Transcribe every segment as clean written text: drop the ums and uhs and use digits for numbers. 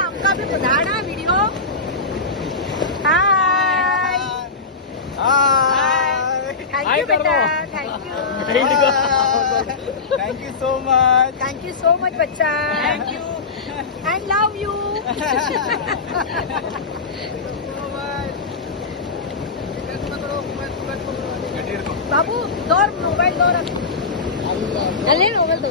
आपका भी बुधाना वीडियो. हाय थैंक यू बेटा. Thank you so much. Thank you so much बच्चा. Thank you and love you. बाबू दौर मोबाइल दौर अले मोबाइल दो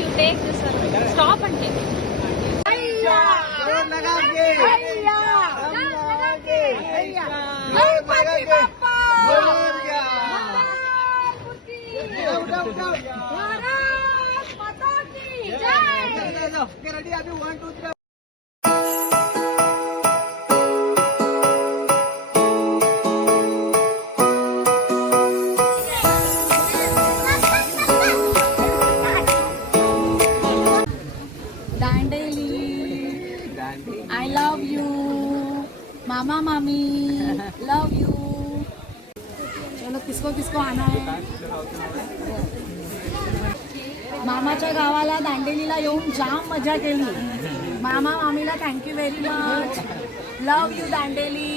you take this one. Stop and take it. Ayya! Ayya! Ayya! Ganpati Bappa! Bharat Mata ki Jai! Okay, ready? Abhi 1, 2, 3. Dandeli, I love you. मामा मामी love you. चलो किसको किसको आना है. मामाच्या गावाला दांडेलीला येऊन जाम मजा केली. मामा मामीला thank you very much. Love you Dandeli.